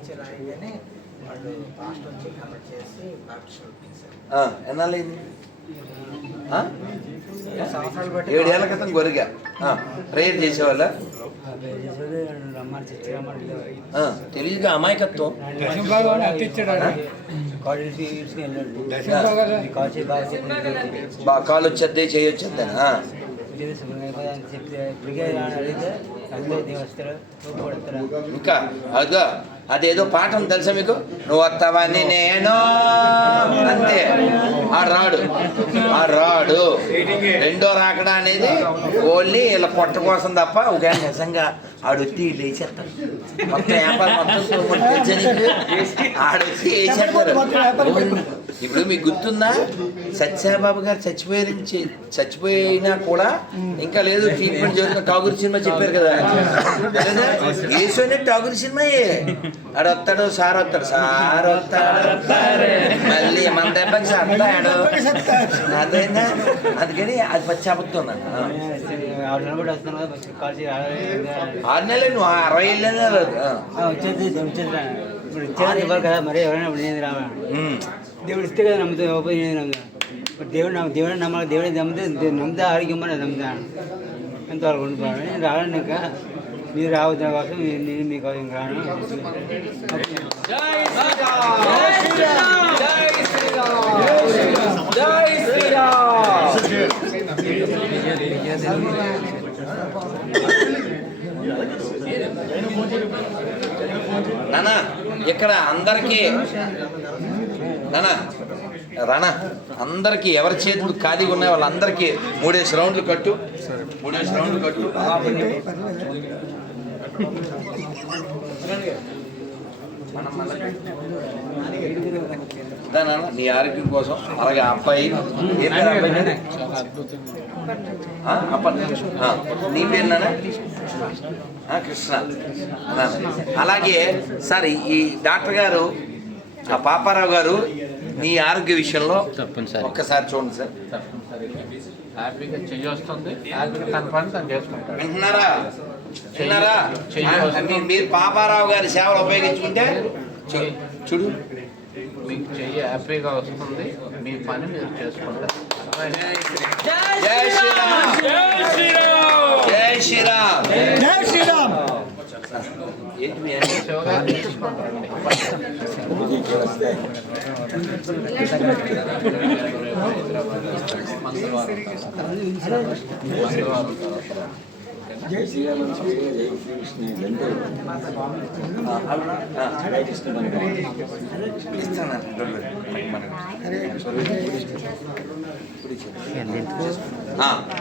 మంచి రాయిగానే వాళ్ళు పాస్ట్ వచ్చి కనెక్ట్ చేసి ఆ, ఎన్నాళ్ళైంది ఏడేళ్ళ క్రితం గొరిగా. ప్రేయర్ చేసేవాళ్ళ? తెలియదుగా అమాయకత్వం. కాలు వచ్చేద్ది చేయొచ్చేద్దానా ఇంకా అదిగో. అదేదో పాఠం తెలుసా మీకు? నువ్వు వస్తావని నేను. అంతే. ఆ రాడు. ఆ రాడు. రెండో రాకడా అనేది ఓన్లీ ఇలా పొట్ట కోసం తప్ప ఒక నిజంగా ఆడొత్తి లేచేస్తాడు. మొత్తం వ్యాపారం మొత్తం ఆడొచ్చి వేసేస్తారు ఇప్పుడు మీకు గుర్తుందా? సత్యాబాబు గారు చచ్చిపోయారు చచ్చిపోయినా కూడా ఇంకా లేదు ట్రీట్మెంట్ జరుగుతున్న టాగూర్ సినిమా చెప్పారు కదా. కదా? యేసు అనే టాగూర్ సినిమాయే. ఆడ వస్తాడు సార్ వస్తాడు సార్ వస్తాడు మళ్ళీ మన దెబ్బకి సత్తాడు అదైనా అందుకని అది పచ్చి అబద్ధం నాకు. ఆరు నెలలు కూడా వస్తున్నాను కదా కాలేజ్ ఆరు నెలలు నువ్వు అరవై ఏళ్ళనే రాదు. ఆ. వచ్చేది వచ్చేది రా. ఇప్పుడు ఇచ్చేది ఇవ్వరు కదా మరి ఎవరైనా ఇప్పుడు నేను రావాలి ఉమ్. దేవుడు ఇస్తే కదా నమ్ముతాం ఇవ్వకపోతే నేను నమ్ముతాను ఇప్పుడు దేవుడు నమ్ము దేవుడు నమ్మాలి దేవుడే నమ్మితే దే- నమ్మితే ఆరోగ్యం మరి నమ్ముతాను ఎంతవరకు ఉండిపోవాలి నేను రాను ఇంకా మీరు రావద్దు కోసం నేను నేను మీకు రాను. నానా ఇక్కడ అందరికీ నానా రానా అందరికీ ఎవరి చేతులు ఖాళీగా ఉన్నాయి వాళ్ళందరికీ మూడేసి రౌండ్లు కట్టు. మూడేసి రౌండ్లు కట్టు. నీ ఆరోగ్యం కోసం. అలాగే అబ్బాయి. నీ పేరు నాన్న? ఆ, కృష్ణ. అలాగే సార్ ఈ- డాక్టర్ గారు ఆ పాపారావు గారు నీ ఆరోగ్య విషయంలో ఒక్కసారి చూడండి సార్. హ్యాపీగా చెయ్యి వస్తుంది హ్యాపీగా తన పని తను చేసుకుంటాడు. వింటున్నారా? విన్నారా? మీరు పాపారావు గారి సేవలు ఉపయోగించుకుంటే చూడు. మీకు చెయ్యి హ్యాపీగా వస్తుంది. మీ పని మీరు చేసుకుంటారు. జై శ్రీరామ్. జై శ్రీరామ్. జై శ్రీరామ్.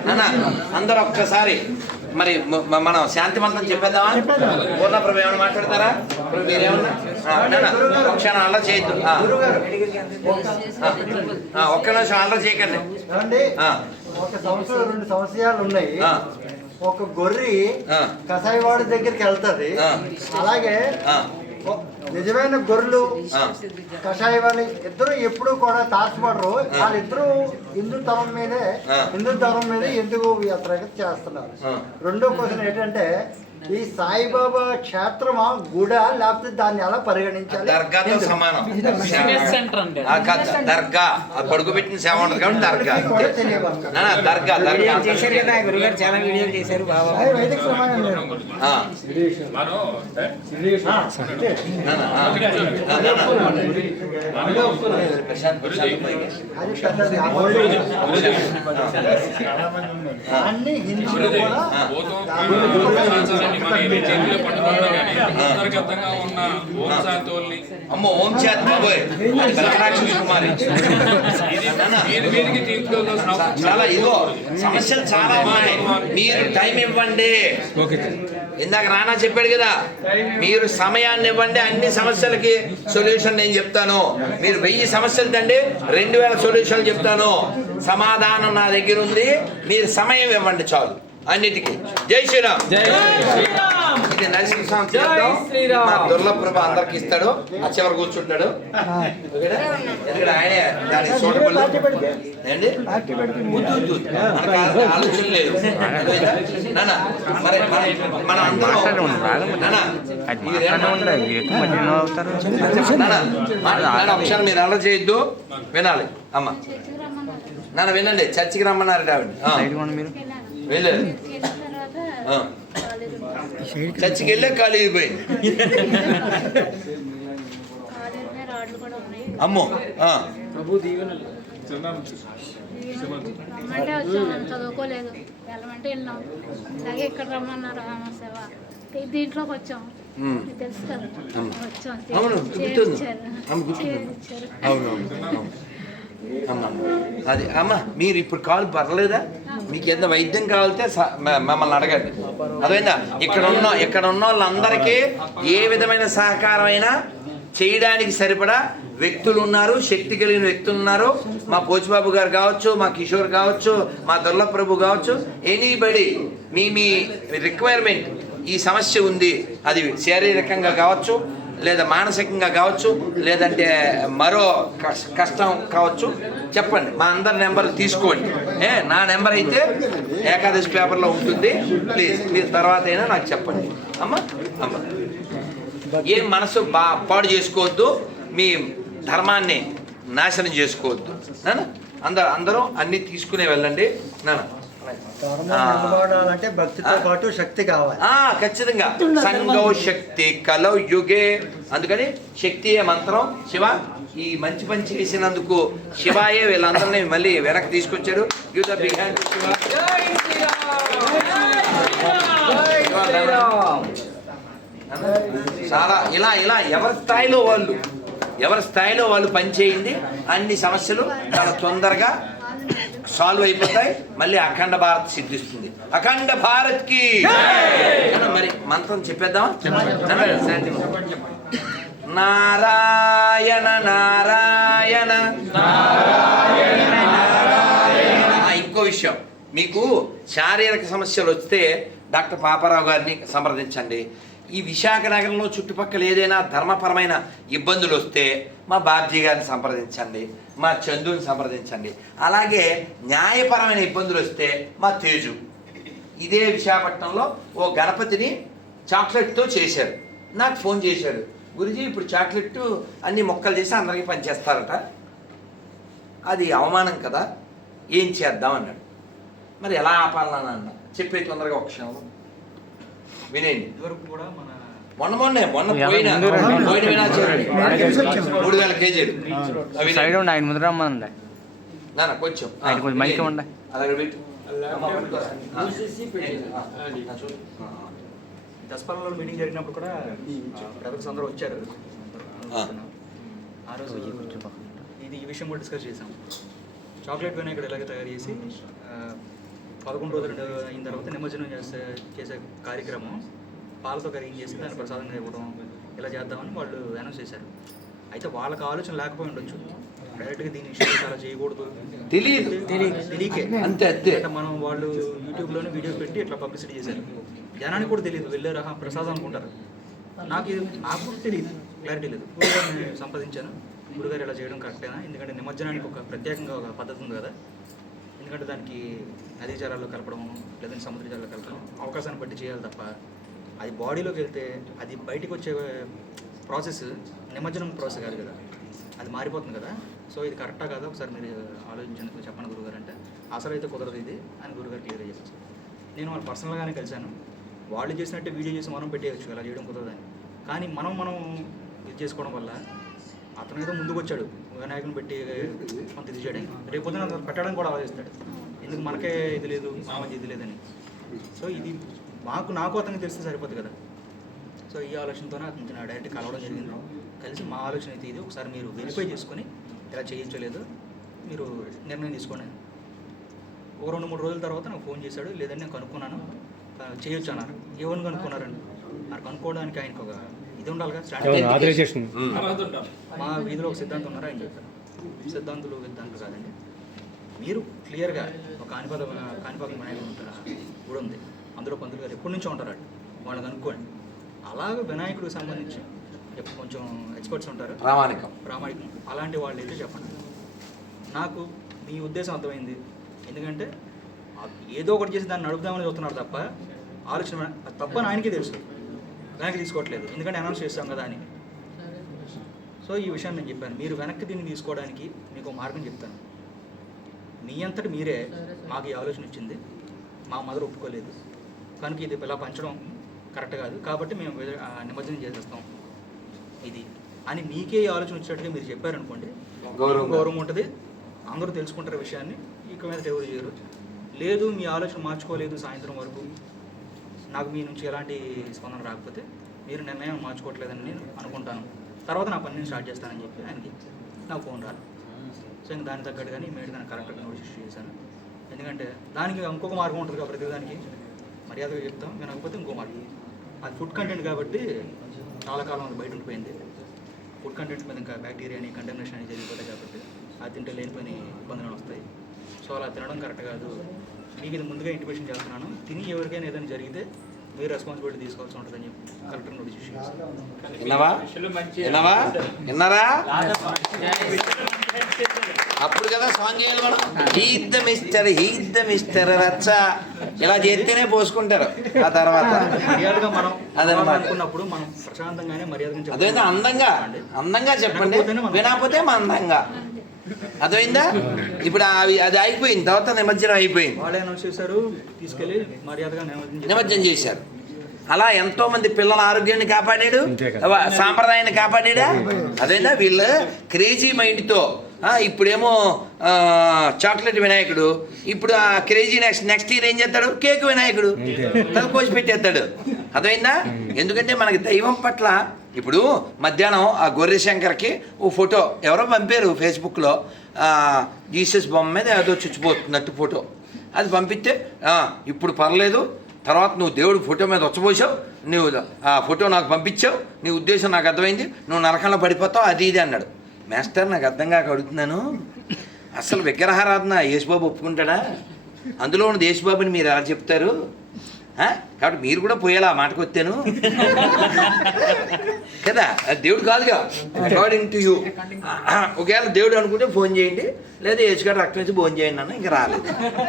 నాన్న అందరూ ఒక్కసారి మరి మనం శాంతి మంత్రం చెప్పేద్దామా? పూర్ణప్రభు ఏమైనా మాట్లాడతారా? ఇప్పుడు మీరేమన్నా? ఆ, నాన్న ఒక క్షణం అలా చేయొద్దు. ఒక్క నిమిషం అలా చేయకండి. ఒక సంవత్సరం రెండు సంవత్సరాలు ఉన్నాయి. ఒక గొర్రె. కసాయివాడి దగ్గరికి వెళ్తది. అలాగే నిజమైన గొర్రెలు ఆ. కషాయ వాళ్ళు ఇద్దరు ఎప్పుడు కూడా తార్చబడరు వాళ్ళిద్దరూ హిందూ ధర్మం మీదే. హిందూ ధర్మం మీద ఎందుకు యాత్ర చేస్తున్నారు. రెండో క్వశ్చన్ ఏంటంటే ఈ సాయిబాబా క్షేత్రమా గుడ లేకపోతే దాన్ని ఎలా పరిగణించాలి? దర్గాతో సమానం. దర్గా. ఆ పడుకోబెట్టిన సేవ ఉంటుంది కాబట్టి దర్గా. దర్గా దర్గా. చేశారు కదా? గురుగారు చాలా వీడియోలు చేశారు బాబా. అన్ని హిందువులు కూడా ఓం శాంతోల్ని అమ్మో ఓం చేత్ బాబోయ్. అది కుమారి. చాలా ఇదిగో సమస్యలు చాలా ఉన్నాయి. మీరు టైం ఇవ్వండి. ఇందాక రానా చెప్పాడు కదా మీరు సమయాన్ని ఇవ్వండి అన్ని సమస్యలకి సొల్యూషన్ నేను చెప్తాను. మీరు వెయ్యి సమస్యలు తండి రెండు వేల సొల్యూషన్లు చెప్తాను. సమాధానం నా దగ్గర ఉంది. మీరు సమయం ఇవ్వండి చాలు. అన్నిటికీ. జై శ్రీరామ్. మంచిది నరసింహస్వామి తీర్థం. మా దుర్లభ అందరికి ఇస్తాడు. ఆ చివరి కూర్చుంటాడు? ఎందుకంటే ఆయనే దాని ఆ ఆలోచన లేదు. మరి మన- అందరం ఒకసారి మీరు అలా చేయొద్దు. వినాలి. అమ్మ. నాన్న వినండి. చర్చికి రమ్మన్నారు ఆవిడ. వెళ్ళారు. చర్చికి వెళ్ళే ఖాళీ అయిపోయింది. రాడ్లు కూడా ఉన్నాయి అమ్మో. రమ్మంటే వచ్చాం మనం చదువుకోలేదు. వెళ్ళమంటే వెళ్ళాం. అలాగే ఇక్కడ రమ్మన్నారు దీంట్లోకి వచ్చాం. తెలుసు కదా. అవును. వచ్చాం. అవును, అమ్మ. అది అమ్మ మీరు ఇప్పుడు కాలు పర్లేదా? మీకు ఎంత వైద్యం కావాలితే మ- మమ్మల్ని అడగండి. అదేనా ఇక్కడ ఉన్న ఇక్కడ ఉన్న వాళ్ళందరికీ ఏ విధమైన సహకారమైనా చేయడానికి సరిపడా వ్యక్తులు ఉన్నారు శక్తి కలిగిన వ్యక్తులు ఉన్నారు. మా పోచిబాబు గారు కావచ్చు మా కిషోర్ కావచ్చు మా దుర్ల ప్రభు కావచ్చు ఎనీబడి మీ మీ రిక్వైర్మెంట్ ఈ సమస్య ఉంది అది శారీరకంగా కావచ్చు లేదా మానసికంగా కావచ్చు లేదంటే మరో కష్టం కావచ్చు చెప్పండి. మా అందరి నెంబర్ తీసుకోండి. ఏ నా నెంబర్ అయితే ఏకాదశి పేపర్లో ఉంటుంది. ప్లీజ్ ప్లీజ్ తర్వాత అయినా నాకు చెప్పండి. అమ్మ అమ్మ. ఏం మనసు బా పాడు చేసుకోవద్దు మీ ధర్మాన్ని నాశనం చేసుకోవద్దు. నాన్న అందరూ అందరూ అన్నీ తీసుకునే వెళ్ళండి. నాన్న నిలబడాలంటే భక్తితో పాటు శక్తి కావాలి. ఆ ఖచ్చితంగా. సంగౌ శక్తి కలౌ యుగే. అందుకని శక్తి ఏ మంత్రం? శివ. ఈ మంచి పని చేసినందుకు శివాయే వీళ్ళందరినీ మళ్ళీ వెనక్కి శివ. చాలా ఇలా ఇలా ఎవరి స్థాయిలో వాళ్ళు ఎవరి స్థాయిలో వాళ్ళు పనిచేయండి అన్ని సమస్యలు చాలా తొందరగా సాల్వ్ అయిపోతాయి మళ్ళీ అఖండ భారత్ సిద్ధిస్తుంది. అఖండ భారత్కి మరి మంత్రం చెప్పేద్దామా? చెప్పండి, శాంతి మంత్రం. నారాయణ నారాయణ. ఆ, ఇంకో విషయం. మీకు శారీరక సమస్యలు వస్తే డాక్టర్ పాపారావు గారిని సంప్రదించండి. ఈ విశాఖ నగరంలో చుట్టుపక్కల ఏదైనా ధర్మపరమైన ఇబ్బందులు వస్తే మా బాబ్జీ గారిని సంప్రదించండి మా చందుని సంప్రదించండి. అలాగే న్యాయపరమైన ఇబ్బందులు వస్తే మా తేజు. ఇదే విశాఖపట్నంలో ఓ గణపతిని చాక్లెట్తో చేశారు. నాకు ఫోన్ చేశారు. గురుజీ ఇప్పుడు చాక్లెట్ అన్ని మొక్కలు చేసి అందరికీ పనిచేస్తారట. అది అవమానం కదా? ఏం చేద్దాం అన్నాడు. మరి ఎలా ఆపాలన్నా అన్న? చెప్పే తొందరగా ఒక క్షణంలో వినేయండి ఇదివరకు కూడా మన మొన్న మొన్నే మొన్న పోయిన పోయిన వినాయకుడు మూడు వేల కేజీలు. అవి సైడ్ ఉండి ఆయన ముందు రమ్మండి నాన్న కొంచెం. ఆయన కొంచెం మైక్ ఇవ్వండి. అలాగే పెట్టు. దసపల్లలో మీటింగ్ జరిగినప్పుడు కూడా బ్రదర్స్ అందరూ వచ్చారు. ఆ. ఆ రోజు ఇది ఈ విషయం కూడా డిస్కస్ చేసాం చాక్లెట్ వినాయకుడు ఎలాగ తయారు చేసి ఆ, పదకొండు రోజులు అయిన తర్వాత నిమజ్జనం చేసే చేసే కార్యక్రమం. పాలతో కరిగి చేసి దాన్ని ప్రసాదంగా ఇవ్వడం ఇలా చేద్దామని వాళ్ళు అనౌన్స్ చేశారు. అయితే వాళ్ళకి ఆలోచన లేకపోయి ఉండొచ్చు. డైరెక్ట్గా దీన్ని ఇష్యూ అలా చేయకూడదు. తెలీదు. తెలియకే అంతే, అంతే. మనం వాళ్ళు యూట్యూబ్లోనే వీడియో పెట్టి ఇట్లా పబ్లిసిటీ చేశారు. జనానికి కూడా తెలియదు వెళ్ళారు? ఆహా ప్రసాదం అనుకుంటారు. నాకు ఇది నాకు కూడా తెలియదు క్లారిటీ లేదు. సంప్రదించాను. గురుగారు ఇలా చేయడం కరెక్టేనా? ఎందుకంటే నిమజ్జనానికి ఒక ప్రత్యేకంగా ఒక పద్ధతి ఉంది కదా. ఎందుకంటే దానికి నదీ జలాల్లో కలపడం లేదంటే సముద్ర జలాల్లో కలపడం అవకాశాన్ని బట్టి చేయాలి తప్ప అది బాడీలోకి వెళ్తే అది బయటికి వచ్చే ప్రాసెస్ నిమజ్జనం ప్రాసెస్ కాదు కదా. అది మారిపోతుంది కదా. సో ఇది కరెక్టా కదా? ఒకసారి మీరు ఆలోచించండి. చెప్పండి గురుగారు అంటే. అసలు అయితే కుదరదు ఇది అని గురుగారు క్లియర్ చెప్పచ్చు. నేను వాళ్ళు పర్సనల్గానే కలిశాను. వాళ్ళు చేసినట్టే వీడియో చేసి మనం పెట్టేయచ్చు. అలా చేయడం కుదరదని కానీ మనం మనం ఇది చేసుకోవడం వల్ల అతను ఏదో ముందుకు వచ్చాడు. వినాయకుని పెట్టి కొంత ఇది చేయడానికి. రేపు పొద్దున పెట్టడానికి కూడా ఆలోచిస్తాడు ఎందుకు మనకే ఇది లేదు మా మధ్య ఇది లేదని. సో ఇది మాకు నాకు అతనికి తెలిస్తే సరిపోద్ది కదా. సో ఈ ఆలోచనతోనే అతను నా డైరెక్ట్ కలవడం జరిగింది. కలిసి మా ఆలోచన అయితే ఇది. ఒకసారి మీరు వెరిఫై చేసుకొని ఇలా చేయించలేదు మీరు నిర్ణయం తీసుకోండి. ఒక రెండు మూడు రోజుల తర్వాత నాకు ఫోన్ చేశాడు. లేదని నేను కనుక్కున్నాను. చేయొచ్చు అన్నారు. ఏమని కనుక్కున్నారండి? నాకు కనుక్కోవడానికి ఆయనకు ఒక ఇది స్టాండర్డ్ ఉమ్. మా వీధిలో ఒక సిద్ధాంతం ఉన్నారు ఆయన చెప్పారు సిద్ధాంతులు సిద్ధాంతులు కాదండి. మీరు క్లియర్గా ఒక కాణిపాద కాణిపాద వినాయకుడు ఉంటారు? గుడి ఉంది. అందులో పంతులు గారు ఎప్పటి నుంచో ఉంటారు వాళ్ళు వాళ్ళని కనుక్కోండి అలాగే వినాయకుడికి సంబంధించి ఎప్పుడు కొంచెం ఎక్స్పర్ట్స్ ఉంటారు. ప్రామాణికం. ప్రామాణికం. అలాంటి వాళ్ళు అయితే చెప్పండి. నాకు మీ ఉద్దేశం అర్థమైంది. ఎందుకంటే ఏదో ఒకటి చేసి దాన్ని నడుపుదామని చూస్తున్నారు తప్ప ఆలోచన అది తప్పని ఆయనకే తెలుసు. వెనక్కి తీసుకోవట్లేదు. ఎందుకంటే అనౌన్స్ చేస్తాం కదా అని. సో ఈ విషయాన్ని నేను చెప్పాను. మీరు వెనక్కి దీన్ని తీసుకోవడానికి మీకు ఒక మార్గం చెప్తాను. మీ అంతటి మీరే మాకు ఈ ఆలోచన ఇచ్చింది. మా మదర్ ఒప్పుకోలేదు. కనుక ఇది ఇలా పంచడం కరెక్ట్ కాదు. కాబట్టి మేము నిమజ్జనం చేసేస్తాం. ఇది అని మీకే ఈ ఆలోచన వచ్చినట్టుగా మీరు చెప్పారనుకోండి గౌరవం. గౌరవం ఉంటుంది. అందరూ తెలుసుకుంటారు విషయాన్ని. ఇక మీద ఎవరు చేయరు. లేదు మీ ఆలోచన మార్చుకోలేదు సాయంత్రం వరకు. నాకు మీ నుంచి ఎలాంటి స్పందన రాకపోతే మీరు నిర్ణయం మార్చుకోవట్లేదని నేను అనుకుంటాను. తర్వాత నా పనిని స్టార్ట్ చేస్తానని చెప్పి ఆయనకి నాకు ఫోన్ రాదు. సో ఇంక దానికి తగ్గట్టుగానే ఇమీడియట్ దాన్ని కరెక్ట్గా నోటీస్ ఇష్యూ చేశాను. ఎందుకంటే దానికి ఇంకొక మార్గం ఉంటుంది కాబట్టి ప్రతిదానికి మర్యాదగా చెప్తాం. వినకపోతే ఇంకో మార్గం. అది ఫుడ్ కంటెంట్ కాబట్టి చాలా కాలం అది బయట ఉండిపోయింది. ఫుడ్ కంటెంట్ మీద ఇంకా బ్యాక్టీరియా అని కంటామినేషన్ అని జరిగిపోతాయి కాబట్టి అది తింటే లేనిపోయిన ఇబ్బందులు వస్తాయి. సో అలా తినడం కరెక్ట్ కాదు. మీకు ఇది ముందుగా ఇంటిమేషన్ చేస్తున్నాను. తిని ఎవరికైనా ఏదైనా జరిగితే మీరు రెస్పాన్సిబిలిటీ తీసుకోవాల్సి ఉంటుందని చెప్పి కలెక్టర్ విన్నావా? విన్నారా? అప్పుడు కదా సాంగ్ చేయాలి మనం. హీద్ ద మిస్టర్ హీద్ మిస్టర్ రచ్చ. ఇలా చేస్తేనే పోసుకుంటారు. ఆ తర్వాత. మర్యాదగా మనం. అనుకున్నప్పుడు మనం ప్రశాంతంగానే మర్యాదగా అదేందా అందంగా. అందంగా చెప్పండి. వినకపోతే అందంగా అర్థమైందా? ఇప్పుడు అవి అది అయిపోయింది తర్వాత నిమజ్జనం అయిపోయింది. వాళ్ళే చేశారు తీసుకెళ్ళి మర్యాదగా నిమజ్జనం చేశారు. అలా ఎంతో మంది పిల్లల ఆరోగ్యాన్ని కాపాడాడు? సాంప్రదాయాన్ని కాపాడాడా? అదేనా వీళ్ళు క్రేజీ మైండ్తో ఇప్పుడేమో చాక్లెట్ వినాయకుడు. ఇప్పుడు ఆ క్రేజీ నెక్స్ట్ నెక్స్ట్ ఇయర్ ఏం చేస్తాడు? కేక్ వినాయకుడు. కోసి పెట్టేస్తాడు. అర్థమైందా? ఎందుకంటే మనకి దైవం పట్ల ఇప్పుడు మధ్యాహ్నం ఆ గొర్రె శంకర్కి ఓ ఫోటో. ఎవరో పంపారు ఫేస్బుక్లో. జీసస్ బొమ్మ మీద ఏదో చుచ్చిపోతున్నట్టు ఫోటో. అది పంపిస్తే "ఆ, ఇప్పుడు పర్లేదు. తర్వాత నువ్వు దేవుడు ఫోటో మీద వచ్చబోసావు. నువ్వు ఆ ఫోటో నాకు పంపించావు. నీ ఉద్దేశం నాకు అర్థమైంది. నువ్వు నరకంలో పడిపోతావు. అది ఇది అన్నాడు. మాస్టర్ నాకు అర్థం కాక అడుగుతున్నాను. అసలు విగ్రహారాధన యేసుబాబు ఒప్పుకుంటాడా? అందులో ఉన్న యేసుబాబుని మీరు ఎలా చెప్తారు? కాబట్టి మీరు కూడా పోయేలా మాటకు వచ్చాను. కదా? అది దేవుడు కాదుగా. అకార్డింగ్ టు యూ ఒకవేళ దేవుడు అనుకుంటే ఫోన్ చేయండి. లేదా యేసుగారు రక్తం ఇచ్చి ఫోన్ చేయండి అన్న ఇంకా రాలేదు.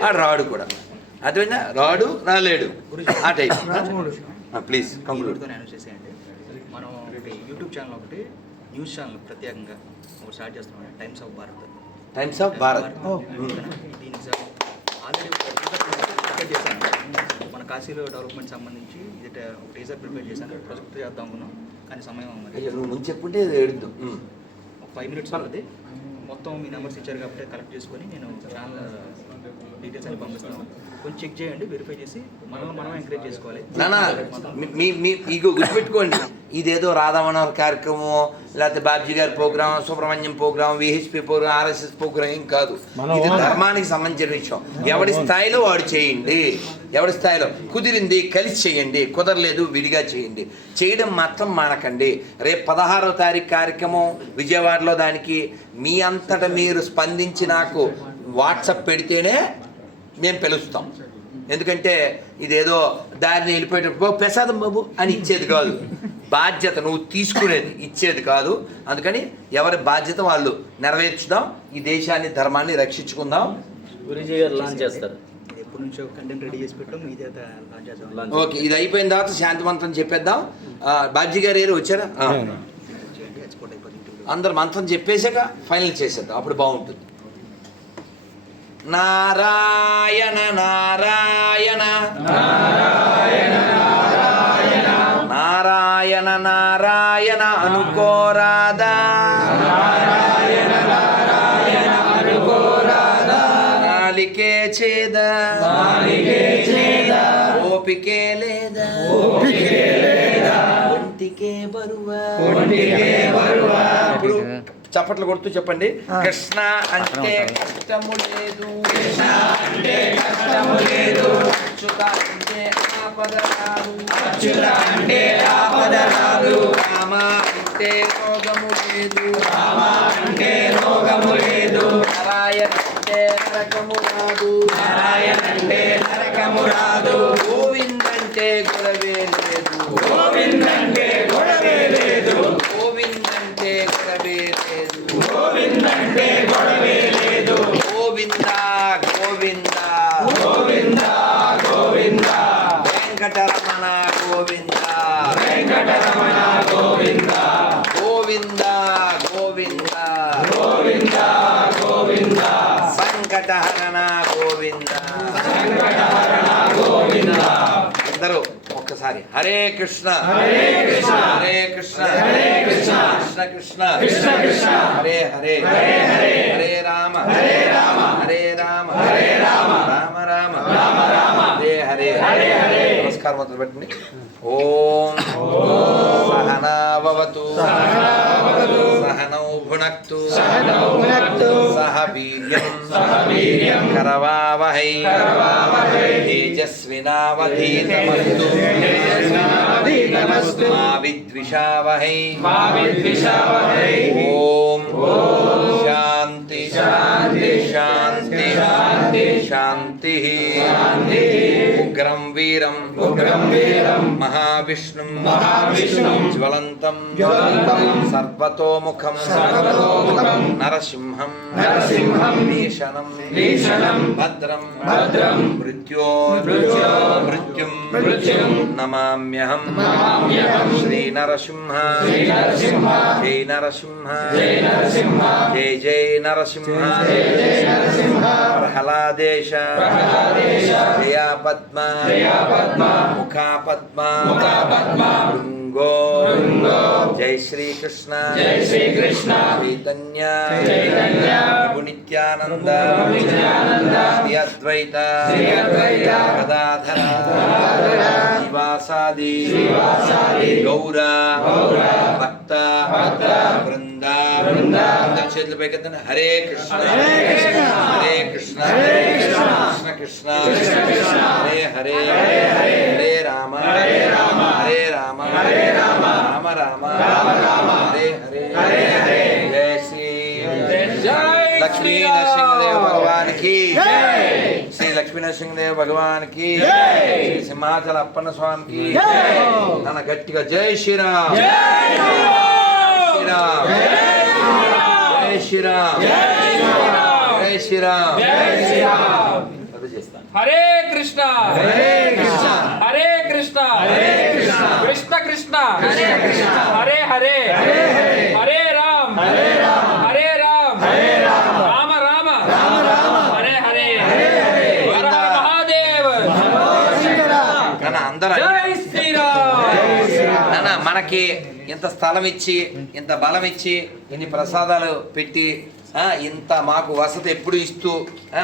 ఆ రాడు కూడా. అర్థమైందా? రాడు రాలేడు. ఆ టైప్. ప్లీజ్ కంక్లూడ్ మనం యూట్యూబ్ ఛానల్ ఒకటి న్యూస్ ఛానల్ ప్రత్యేకంగా ఒకటి స్టార్ట్ చేస్తున్నాం. Times of Bharat times of Bharat దీనికి ఆల్రెడీ ప్రిపేర్ చేశాను. మన కాశీలో డెవలప్మెంట్ సంబంధించి ఇది ఒక టీజర్ ప్రిపేర్ చేశాను. ప్రొజెక్ట్ చేద్దాం అనుకున్నాం. కానీ సమయం నువ్వు ముందు చెప్పుంటే ఏడుద్దాం. ఒక ఫైవ్ మినిట్స్ పడుతుంది. మొత్తం మీ నెంబర్స్ ఇచ్చారు కాబట్టి కలెక్ట్ చేసుకొని నేను ఛానల్ డీటెయిల్స్ అని పంపిస్తాను. కొంచెం చెక్ చేయండి వెరిఫై చేసి మనల్ని మనం ఎంకరేజ్ చేసుకోవాలి. మీ- మీ మీ ఇగో గుర్తుపెట్టుకోండి. ఇదేదో రాధామనోహర్ కార్యక్రమం లేకపోతే బాబ్జీ గారి programme Subrahmanyam programme VHP programme RSS programme ఏం కాదు. ఇది ధర్మానికి సంబంధించిన విషయం. ఎవడి స్థాయిలో వాడు చేయండి. ఎవడి స్థాయిలో. కుదిరింది కలిసి చేయండి. కుదరలేదు విడిగా చేయండి. చేయడం మాత్రం మానకండి. రేపు పదహారో తారీఖు కార్యక్రమం విజయవాడలో దానికి మీ అంతటా మీరు స్పందించి నాకు వాట్సప్ పెడితేనే మేము పిలుస్తాం. ఎందుకంటే ఇదేదో దారిని వెళ్ళిపోయేటప్పుడు "బాబు, ప్రసాదం బాబు అని ఇచ్చేది కాదు. బాధ్యత నువ్వు తీసుకునేది ఇచ్చేది కాదు. అందుకని ఎవరి బాధ్యత వాళ్ళు నెరవేర్చుదాం ఈ దేశాన్ని ధర్మాన్ని రక్షించుకుందాం. గురుజీ గారు లాంచ్ చేస్తారు. ఇది ఎప్పటి నుంచో కంటెంట్ రెడీ చేసి పెట్టాం ఇదే లాంచ్ చేద్దాం. ఓకే ఇది అయిపోయిన తర్వాత శాంతిమంత్రం చెప్పేద్దాం. బాబ్జీ గారు ఏరు వచ్చారా? అందరు మంత్రం చెప్పేసాక ఫైనల్ చేసేద్దాం. అప్పుడు బాగుంటుంది. నారాయణ నారాయణ. నారాయణ నారాయణ అనుకోరాదా నాలికే చేద. ఓపికే లేదా. ఒంటికే బరువా. ఇప్పుడు చప్పట్లు కొడుతూ చెప్పండి. కృష్ణ అంటే కష్టము లేదు. కృష్ణ అంటే కష్టము లేదు. అచ్యుత అంటే ఆపద రాదు. అచ్యుత అంటే ఆపద రాదు. రామ అంటే రోగము లేదు. రామ అంటే రోగము లేదు. నారాయణ అంటే నరకము రాదు. నారాయణ అంటే నరకము రాదు. గోవిందంటే గురవే గొడవేలేదు గోవిందంటే గొడవే. హరి కృష్ణ. హరే కృష్ణ. హరే కృష్ణ. హరే కృష్ణ. కృష్ణ కృష్ణ. కృష్ణ కృష్ణ. హరే హరే. హరే హరే. హరే రామ. హరే రామ. హరే రామ. హరే రామ. రామ రామ. రామ రామ. హరే హరే. హరే హరే. నమస్కారం మొదలు పెట్టండి. ఓం. సహనావతు సహనావతు సహనౌ భునక్తు సహ వీర్యం కరవావహై తేజస్వినావధీతమస్తు మా విద్విషావహై ఓం శాంతి శాంతి శాంతి శాంతి ఉగ్రం వీరం ఉగ్రం వీరం మహావిష్ణుం మహావిష్ణుం జ్వలంతం జ్వలంతం సర్వతోముఖం సర్వతోముఖం నరసింహం నరసింహం భీషణం భీషణం భద్రం భద్రం మృత్యో మృత్యో మృత్యుం మృత్యుం నమామ్యహం నమామ్యహం శ్రీ నరసింహ శ్రీ నరసింహ జై నరసింహ జై నరసింహ జై జై నరసింహ జై జై నరసింహ ప్రహ్లాదేశ ప్రహ్లాదేశ జయా పద్మ జయా పద్మ ముఖా పద్మ ముఖా పద్మ భృంగో భృంగో జై శ్రీ కృష్ణ జై శ్రీ కృష్ణ చైతన్య. చైతన్య. ప్రభు నిత్యానంద నిత్యానంద శ్రీ అద్వైత శ్రీ అద్వైత గదాధర. శ్రీవాసాది శ్రీవాసాది గౌర. గౌర. భక్త. భక్త. బృంద. చేతులు పైకెత్తండి హరే కృష్ణ. హరే కృష్ణ. కృష్ణ. కృష్ణ. హరే హరే. హరే రామ. హరే రామ. హరే రామ. హరే రామ. రామ హరే హరే. హరే జయ శ్రీ లక్ష్మీ నరసింహదేవ భగవాన్కి శ్రీ లక్ష్మీ నరసింహదేవ భగవాన్కి శ్రీ సింహాచల అప్పన్న స్వామికి నన్న గట్టిగా జై శ్రీరామ్ జై శ్రీరామ్ జై శ్రీరామ్ హరే కృష్ణ హరే కృష్ణ హరే కృష్ణ హరే కృష్ణ కృష్ణ కృష్ణ కృష్ణ కృష్ణ హరే హరే హరే హరే హరే రామ్ హరే రామ హరే రామ్ హరే రామ రామ రామ రామ హరే హరే హరే హరే హర హర మహాదేవ్ అందరూ జై శ్రీరామ్ మనకి ఇంత స్థలం ఇచ్చి ఇంత బలం ఇచ్చి ఇన్ని ప్రసాదాలు పెట్టి ఇంత మాకు వసతి ఎప్పుడు ఇస్తూ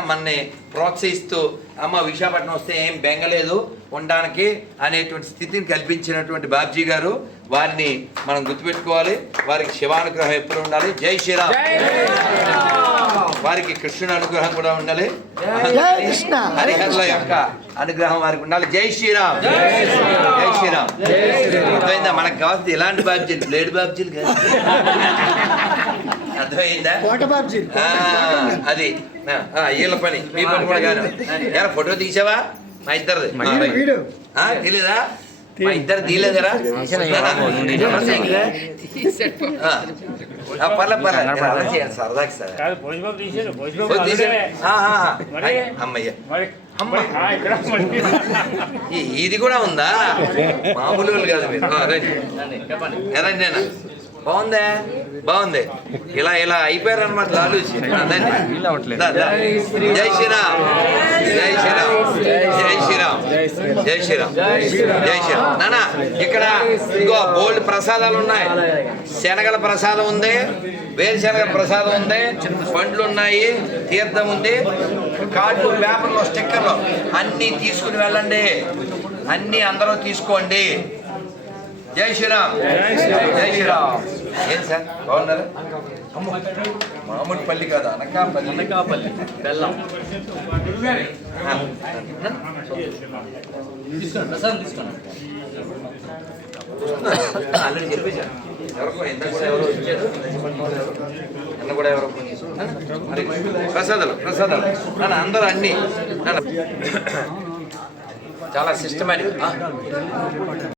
మనని ప్రోత్సహిస్తూ అమ్మ విశాఖపట్నం వస్తే ఏం బెంగలేదు ఉండడానికి అనేటువంటి స్థితిని కల్పించినటువంటి బాబ్జీ గారు వారిని మనం గుర్తుపెట్టుకోవాలి. వారికి శివానుగ్రహం ఎప్పుడు ఉండాలి? జై శ్రీరామ్. వారికి కృష్ణుని అనుగ్రహం కూడా ఉండాలి. హరిహరుల యొక్క అనుగ్రహం వారికి ఉండాలి. జై శ్రీరామ్. జై శ్రీరామ్. అర్థమైందా? మనకు కావాల్సింది ఎలాంటి బాబ్జీలు బ్లేడ్ బాబ్జీలు కాదు. అర్థమైందా? ఆ, అది. వీళ్ళ పని. మీ పని కూడా కాదు. ఎలా ఫోటో తీసావా? మా. ఆ, తీలేదా? ఇద్దరు. ఆ, పర్లే పర్లే. సరదాకి సార్. అమ్మయ్య. ఇది కూడా ఉందా? మామూలు కాదు మీరు. ఆ, రండి. ఎలా నేను బాగుందా? బాగుంది. ఇలా ఇలా అయిపోయారు అనమాట లాలు దా, దా. జై శ్రీరామ్ జై శ్రీరామ్. జై శ్రీరామ్. జై శ్రీరామ్. జై శ్రీరామ్. నానా ఇక్కడ ఇంకో బోల్డ్ ప్రసాదాలు ఉన్నాయి. శనగల ప్రసాదం ఉంది. వేరుశనగ ప్రసాదం ఉంది. పండ్లు ఉన్నాయి తీర్థం ఉంది. కార్డు పేపర్లు స్టిక్కర్లు అన్నీ తీసుకుని వెళ్ళండి. అన్నీ అందరూ తీసుకోండి. జై శ్రీరామ్. జై శ్రీరామ్. ఏం సార్? బాగున్నారా? మామూలు పల్లి కాదు? అనకాపల్లి. అనకాపల్లి. బెల్లం. ఆల్రెడీ చెప్పేశారు. ఎవరికో ఇందాక కూడా ఎవరో ఇచ్చారు నిన్న కూడా ఎవరో మరి ప్రసాదాలు ప్రసాదాలు. నాన్న అందరూ అన్ని. చాలా సిస్టమేటిక్